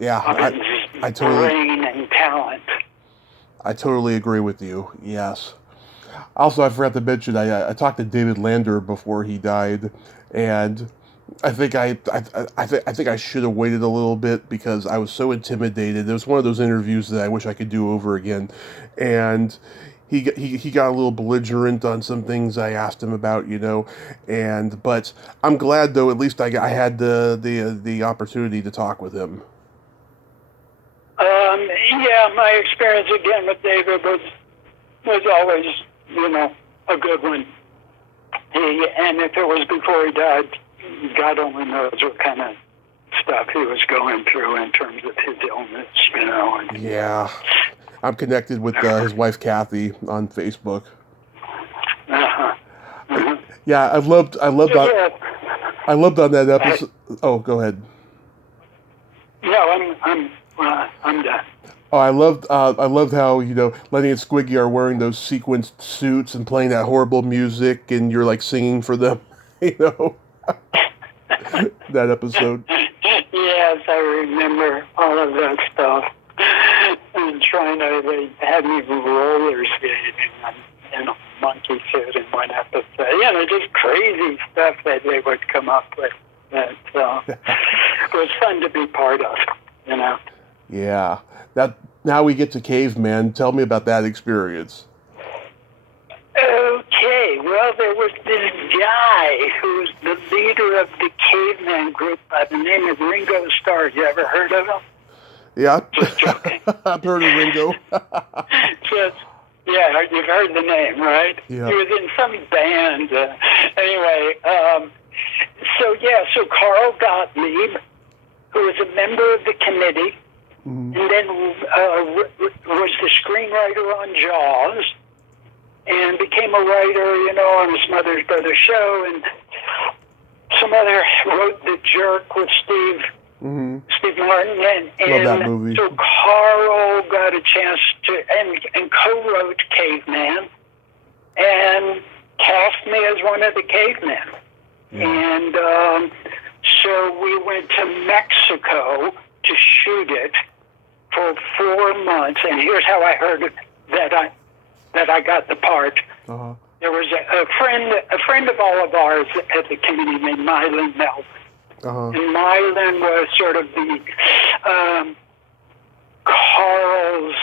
Robin's I totally, brain and talent. I totally agree with you. Yes. Also, I forgot to mention, I talked to David Lander before he died, and I think I think I should have waited a little bit because I was so intimidated. It was one of those interviews that I wish I could do over again, and he got a little belligerent on some things I asked him about, you know, but I'm glad though at least I had the opportunity to talk with him. Yeah, my experience again with David was always, you know, a good one. And if it was before he died, God only knows what kind of stuff he was going through in terms of his illness, you know. And, yeah, I'm connected with his wife Kathy on Facebook. Yeah, I loved on that episode. Oh, go ahead. No, I'm done. Oh, I loved how, you know, Lenny and Squiggy are wearing those sequenced suits and playing that horrible music, and you're like singing for them, you know. That episode. Yes, I remember all of that stuff. And they had me roller skating in a monkey suit in one episode. You know, just crazy stuff that they would come up with that was fun to be part of, you know. Yeah. Now we get to Caveman. Tell me about that experience. Okay, well, there was this guy who was the leader of the Caveman group by the name of Ringo Starr. You ever heard of him? Yeah. Just joking. I've heard of Ringo. Yeah, you've heard the name, right? Yeah. He was in some band. Anyway, so Carl Gottlieb, who was a member of the committee, and then was the screenwriter on Jaws, and became a writer, you know, on his Mother's Brother show, and some other wrote The Jerk with Steve Martin, and love that movie. So Carl got a chance to and co-wrote Caveman, and cast me as one of the Cavemen, and so we went to Mexico to shoot it for 4 months, and here's how I heard that I got the part. Uh-huh. There was a friend of all of ours at the committee named Mylan Melvin. Uh-huh. And Mylan was sort of the Carl's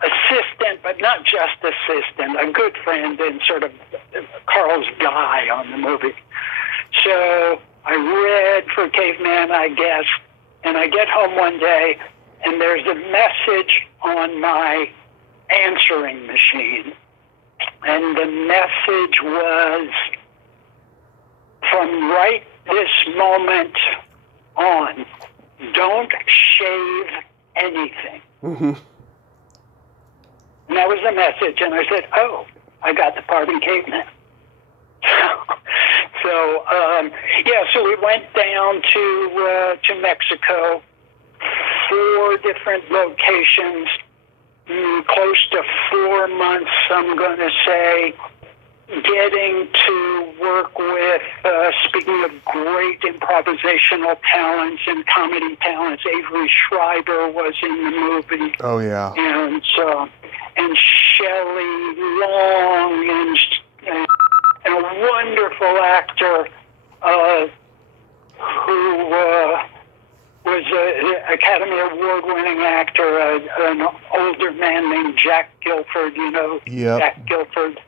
assistant, but not just assistant, a good friend and sort of Carl's guy on the movie. So I read for Caveman, I guess, and I get home one day, and there's a message on my answering machine. And the message was, from right this moment on, don't shave anything. Mm-hmm. And that was the message. And I said, oh, I got the part in Caveman. So we went down to Mexico, 4 different locations, close to 4 months, I'm going to say, getting to work with, speaking of great improvisational talents and comedy talents, Avery Schreiber was in the movie. Oh, yeah. And Shelley Long and a wonderful actor, who was an Academy Award-winning actor, an older man named Jack Gilford, Yep. Jack Gilford,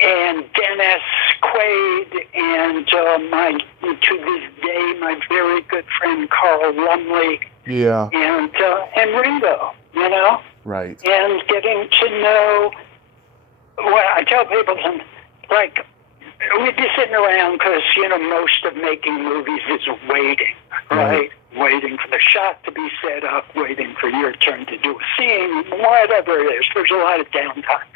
and Dennis Quaid, and to this day, my very good friend Carl Lumley, Yeah. and Ringo, Right. and getting to know. Well, I tell people, like, we'd be sitting around because, most of making movies is waiting, right? Waiting for the shot to be set up, waiting for your turn to do a scene, whatever it is. There's a lot of downtime.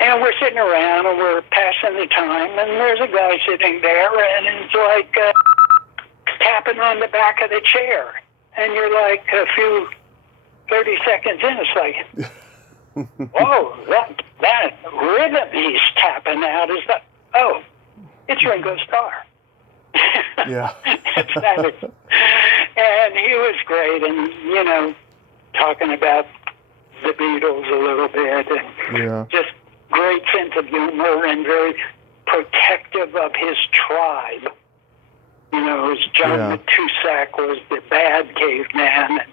And we're sitting around and we're passing the time, and there's a guy sitting there, and he's like tapping on the back of the chair. And you're like a few 30 seconds in, it's like, whoa, that rhythm he's tapping out is that, oh, it's Ringo Starr. Yeah. It's that. And he was great, and, talking about the Beatles a little bit, and just great sense of humor and very protective of his tribe. As John Matusak was the bad caveman, and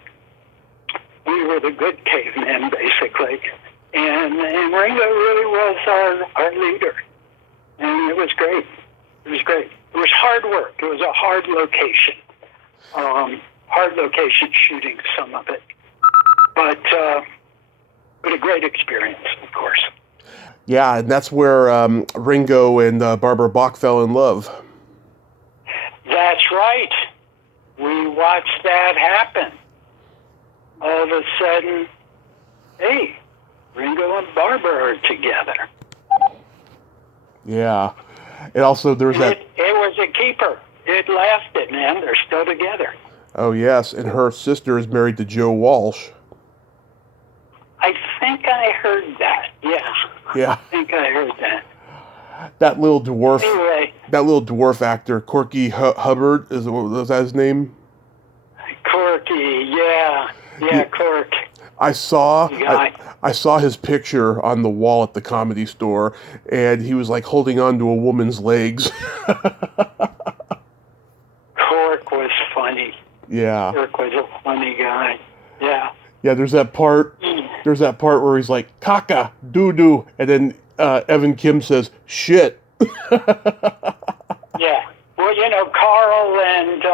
we were the good cavemen, basically. And Ringo really was our leader. And it was great. It was great. It was hard work. It was a hard location. Hard location shooting some of it. But a great experience, of course. Yeah, and that's where Ringo and Barbara Bach fell in love. That's right. We watched that happen. All of a sudden, hey, Ringo and Barbara are together. Yeah. And also there was that... It was a keeper. It lasted, man. They're still together. Oh, yes. And her sister is married to Joe Walsh. I think I heard that. Yeah. Yeah. I think I heard that. That little dwarf... Anyway. That little dwarf actor, Corky Hubbard, was that his name? Corky, yeah. Yeah, Cork. I saw his picture on the wall at the Comedy Store, and he was like holding on to a woman's legs. Cork was funny. Yeah. Cork was a funny guy. Yeah. Yeah, there's that part where he's like, caca, doo-doo, and then Evan Kim says, shit. Yeah. Well, Carl and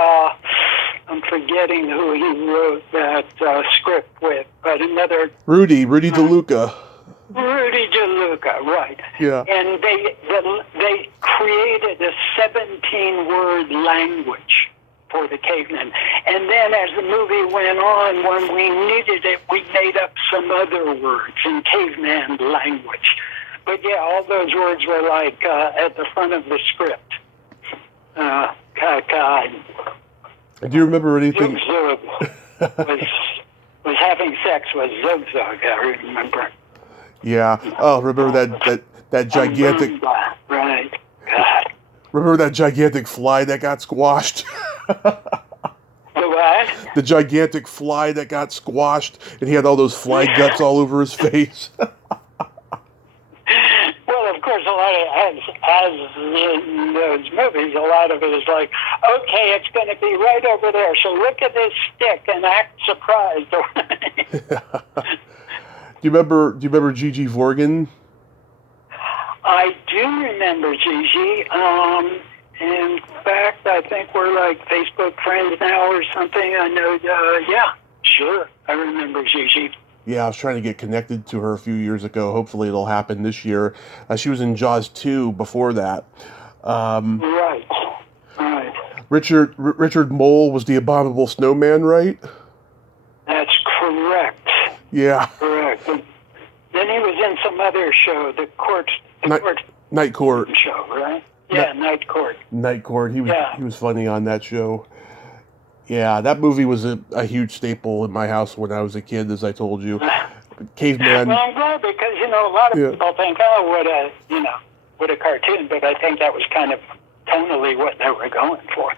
I'm forgetting who he wrote that script with, but another... Rudy DeLuca. Rudy DeLuca, right. Yeah. And they created a 17-word language for the cavemen. And then as the movie went on, when we needed it, we made up some other words in caveman language. But yeah, all those words were like at the front of the script. Do you remember anything? Zug was having sex with Zug, I remember. Yeah. Oh, remember that gigantic... Right. God. Remember that gigantic fly that got squashed? The what? The gigantic fly that got squashed, and he had all those fly guts all over his face. Well, of course, a lot of, as in those movies, a lot of it is like, okay, it's going to be right over there, so look at this stick and act surprised. Do you remember Gigi Vorgan? I do remember Gigi. In fact, I think we're like Facebook friends now or something. I know, yeah, sure, I remember Gigi. Yeah, I was trying to get connected to her a few years ago. Hopefully it'll happen this year. She was in Jaws 2 before that. Right. Richard Mole was the Abominable Snowman, right? That's correct. Yeah. Correct. And then he was in some other show, Night Court show, right? Yeah, Night Court. Night Court. He was funny on that show. Yeah, that movie was a huge staple in my house when I was a kid, as I told you. Caveman. Well, I'm glad because, a lot of people think, oh, what a cartoon, but I think that was kind of tonally what they were going for.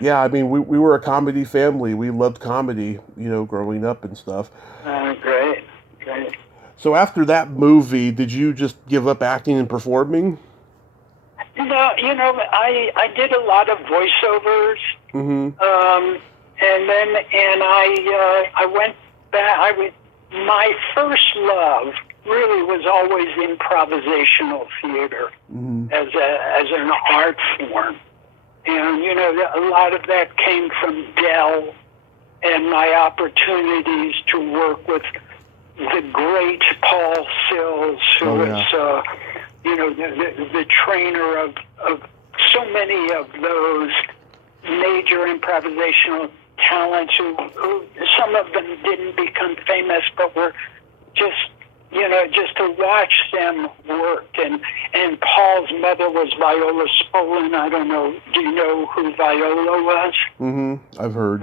Yeah, I mean, we were a comedy family. We loved comedy, growing up and stuff. Great. So after that movie, did you just give up acting and performing? No, I did a lot of voiceovers, Mm-hmm. and I went back. My first love really was always improvisational theater as an art form, and a lot of that came from Dell and my opportunities to work with the great Paul Sills, who was the trainer of so many of those major improvisational talents who some of them didn't become famous, but were just to watch them work. And Paul's mother was Viola Spolin. I don't know. Do you know who Viola was? Mm-hmm. I've heard.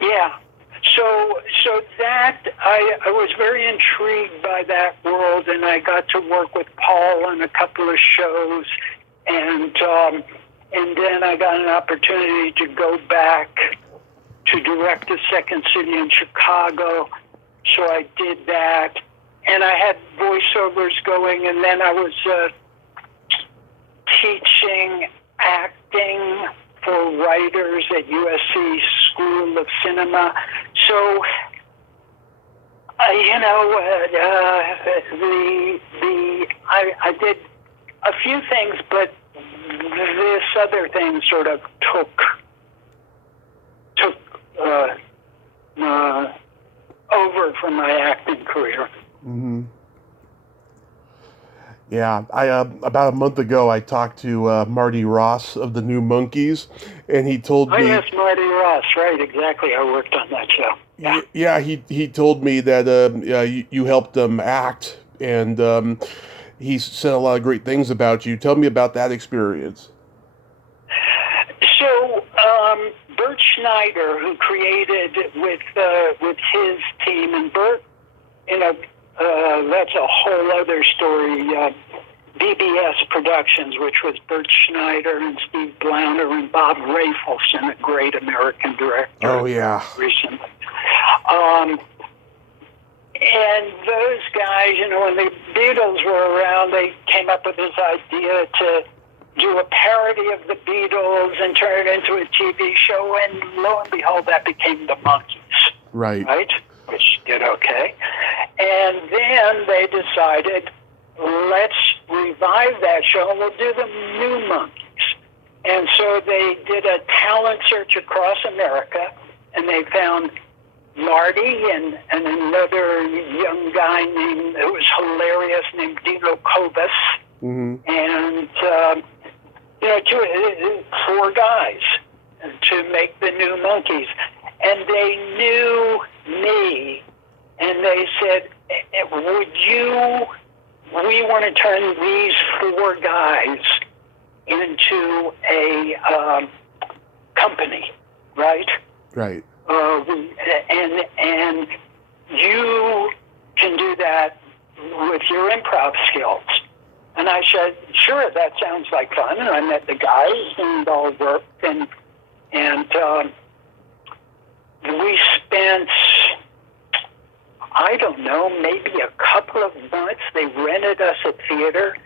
Yeah. So that I was very intrigued by that world, and I got to work with Paul on a couple of shows, and then I got an opportunity to go back to direct the Second City in Chicago. So I did that, and I had voiceovers going, and then I was teaching acting for writers at USC School of Cinema. So, I did a few things, but this other thing sort of took over from my acting career. Mm-hmm. Yeah, I about a month ago I talked to Marty Ross of the New Monkeys, and he told me. Oh yes, Marty Ross, right? Exactly. I worked on that show. Yeah. Yeah, he told me that you helped him act, and he said a lot of great things about you. Tell me about that experience. So Bert Schneider, who created with his team, and Bert, that's a whole other story. BBS Productions, which was Bert Schneider and Steve Blauner and Bob Rafelson, a great American director. Oh yeah. Recently. And those guys, when the Beatles were around, they came up with this idea to do a parody of the Beatles and turn it into a TV show, and lo and behold, that became the Monkees. Right. Right? Which did okay. And then they decided, let's revive that show and we'll do the New Monkees. And so they did a talent search across America, and they found Marty and another young guy who was hilarious named Dino Kovac. Mm-hmm. And, 4 guys to make the New Monkees. And they knew me, and they said, we want to turn these 4 guys into a company, right? Right. And you can do that with your improv skills. And I said, sure, that sounds like fun. And I met the guys and all worked, and we spent, I don't know, maybe a couple of months. They rented us a theater,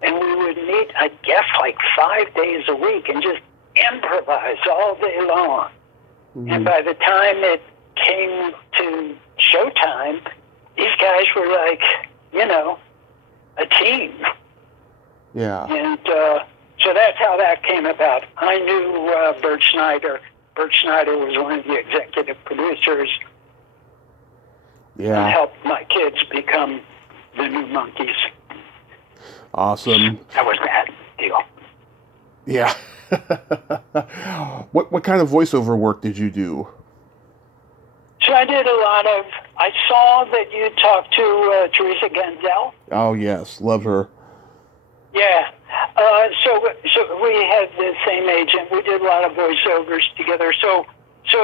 and we would meet, I guess, like 5 days a week and just improvise all day long. Mm-hmm. And by the time it came to showtime, these guys were like, a team. Yeah. And so that's how that came about. I knew Bert Schneider. Bert Schneider was one of the executive producers. Yeah. And helped my kids become the New Monkees. Awesome. That was that deal. Yeah. What kind of voiceover work did you do? So I did a lot of. I saw that you talked to Teresa Genzel. Oh yes, love her. Yeah. So we had the same agent. We did a lot of voiceovers together. So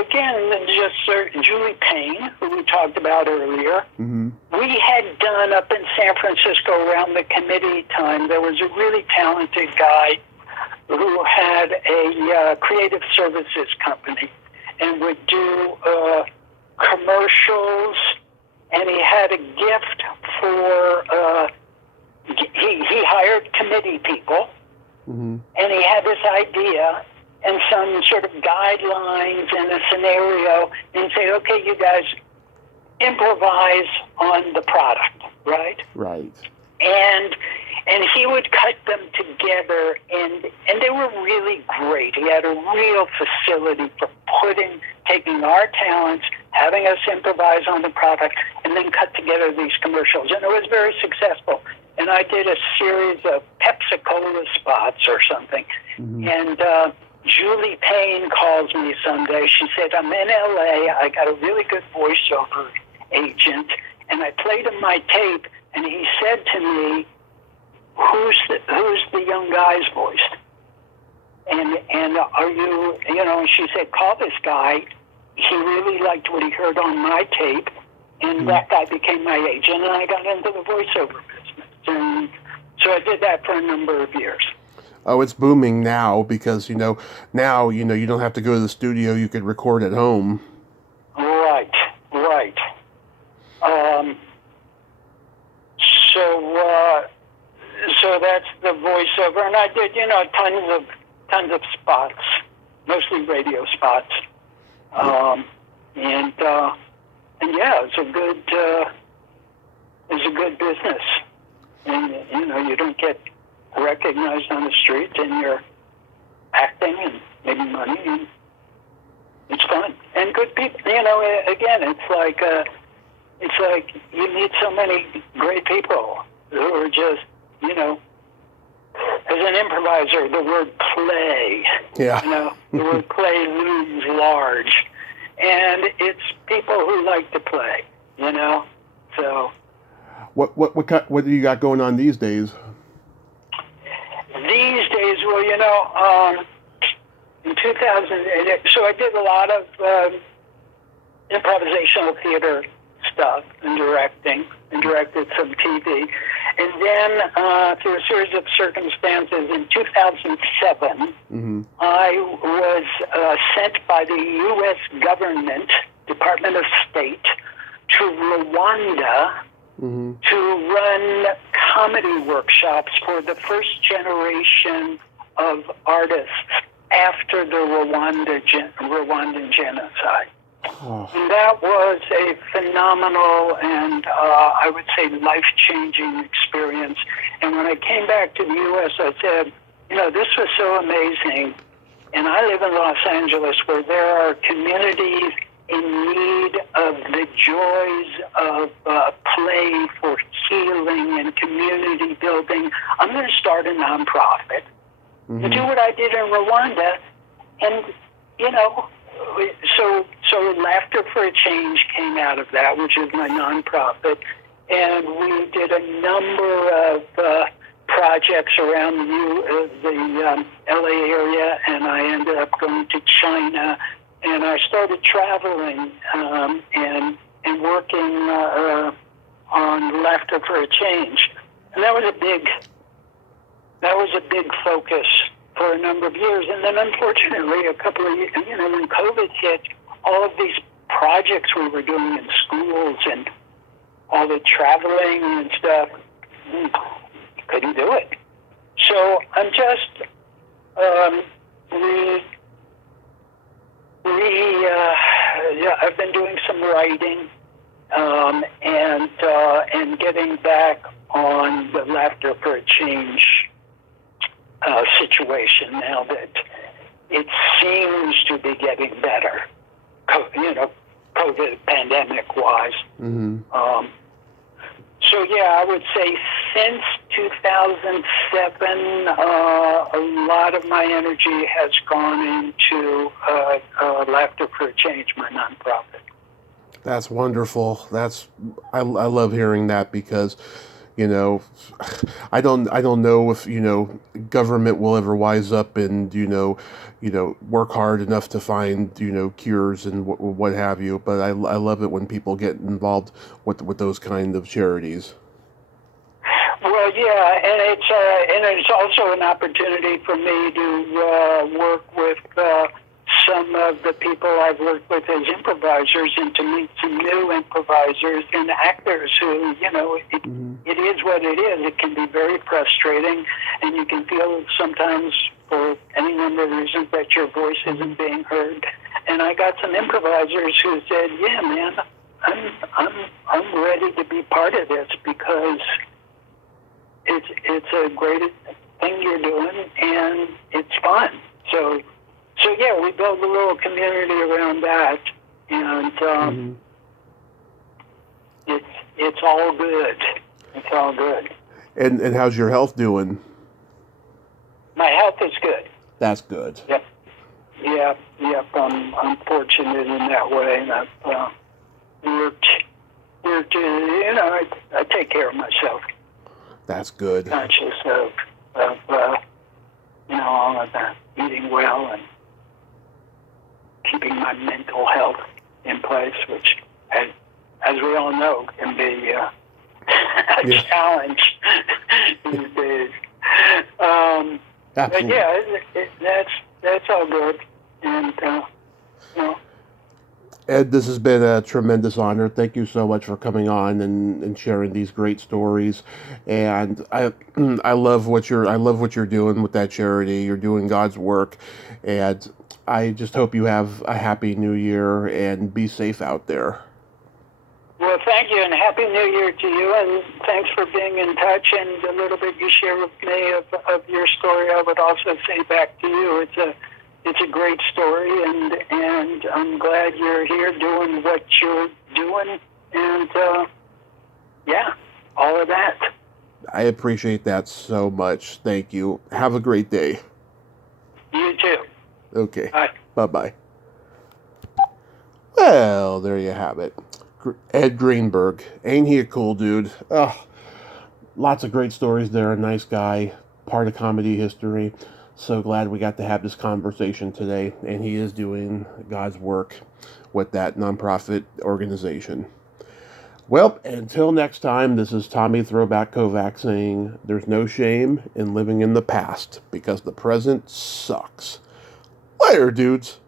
again, just Julie Payne, who we talked about earlier. Mm-hmm. We had done up in San Francisco around the committee time. There was a really talented guy who had a creative services company and would do commercials, and he had a gift for, he hired committee people and he had this idea and some sort of guidelines and a scenario, and say, okay, you guys improvise on the product, right? Right. And he would cut them together, and they were really great. He had a real facility for taking our talents, having us improvise on the product, and then cut together these commercials. And it was very successful. And I did a series of Pepsi-Cola spots or something. And Julie Payne calls me someday. She said, I'm in L.A. I got a really good voiceover agent. And I played him my tape, and he said to me, who's the young guy's voice? And are you know, and she said, call this guy. He really liked what he heard on my tape, and that guy became my agent, and I got into the voiceover business. And so I did that for a number of years. Oh, it's booming now because, now, you don't have to go to the studio. You could record at home. Right. So that's the voiceover, and I did, tons of spots, mostly radio spots, and yeah, it's a good business, and you don't get recognized on the street, and you're acting and making money, and it's fun and good people. Again, it's like you meet so many great people who are just, as an improviser, the word play, the word play looms large, and it's people who like to play, so. What do you got going on these days? These days, well, in 2008, so I did a lot of improvisational theater stuff and directed some TV. And then, through a series of circumstances, in 2007, I was sent by the U.S. government, Department of State, to Rwanda to run comedy workshops for the first generation of artists after the Rwandan genocide. Oh. And that was a phenomenal and I would say life-changing experience. And when I came back to the U.S., I said, this was so amazing. And I live in Los Angeles, where there are communities in need of the joys of play for healing and community building. I'm going to start a nonprofit to do what I did in Rwanda. And, so Laughter for a Change came out of that, which is my nonprofit. And we did a number of projects around the LA area, and I ended up going to China, and I started traveling and working on Laughter for a Change. And that was a big focus for a number of years. And then unfortunately, a couple of years, when COVID hit, all of these projects we were doing in schools and all the traveling and stuff, couldn't do it. So I'm just I've been doing some writing and getting back on the Laughter for a Change situation now that it seems to be getting better, COVID pandemic-wise. So yeah, I would say since 2007, a lot of my energy has gone into Laughter for a Change, my nonprofit. That's wonderful. I love hearing that because, I don't know if government will ever wise up and work hard enough to find cures and what have you. But I love it when people get involved with those kind of charities. Well, yeah, and it's also an opportunity for me to work with some of the people I've worked with as improvisers and to meet some new improvisers and actors who, it is what it is. It can be very frustrating, and you can feel sometimes for any number of reasons that your voice isn't being heard. And I got some improvisers who said, "Yeah, man, I'm ready to be part of this because it's a great thing you're doing and it's fun." So yeah, we built a little community around that, and it's all good. It's all good. And how's your health doing? My health is good. That's good. Yep. I'm fortunate in that way, and I've worked. I take care of myself. That's good. Conscious of all of that, eating well and keeping my mental health in place, which, as we all know, can be a challenge these days. But yeah, that's all good. And Ed, this has been a tremendous honor. Thank you so much for coming on and sharing these great stories. And I love what you're doing with that charity. You're doing God's work, and I just hope you have a happy New Year and be safe out there. Well, thank you, and Happy New Year to you, and thanks for being in touch. And a little bit you share with me of your story, I would also say back to you, it's a great story, and I'm glad you're here doing what you're doing, and all of that. I appreciate that so much. Thank you. Have a great day. You too. Okay. Bye. Bye-bye. Well, there you have it. Ed Greenberg. Ain't he a cool dude? Oh, lots of great stories there. A nice guy. Part of comedy history. So glad we got to have this conversation today. And he is doing God's work with that nonprofit organization. Well, until next time, this is Tommy Throwback Kovac saying there's no shame in living in the past because the present sucks. Later, dudes.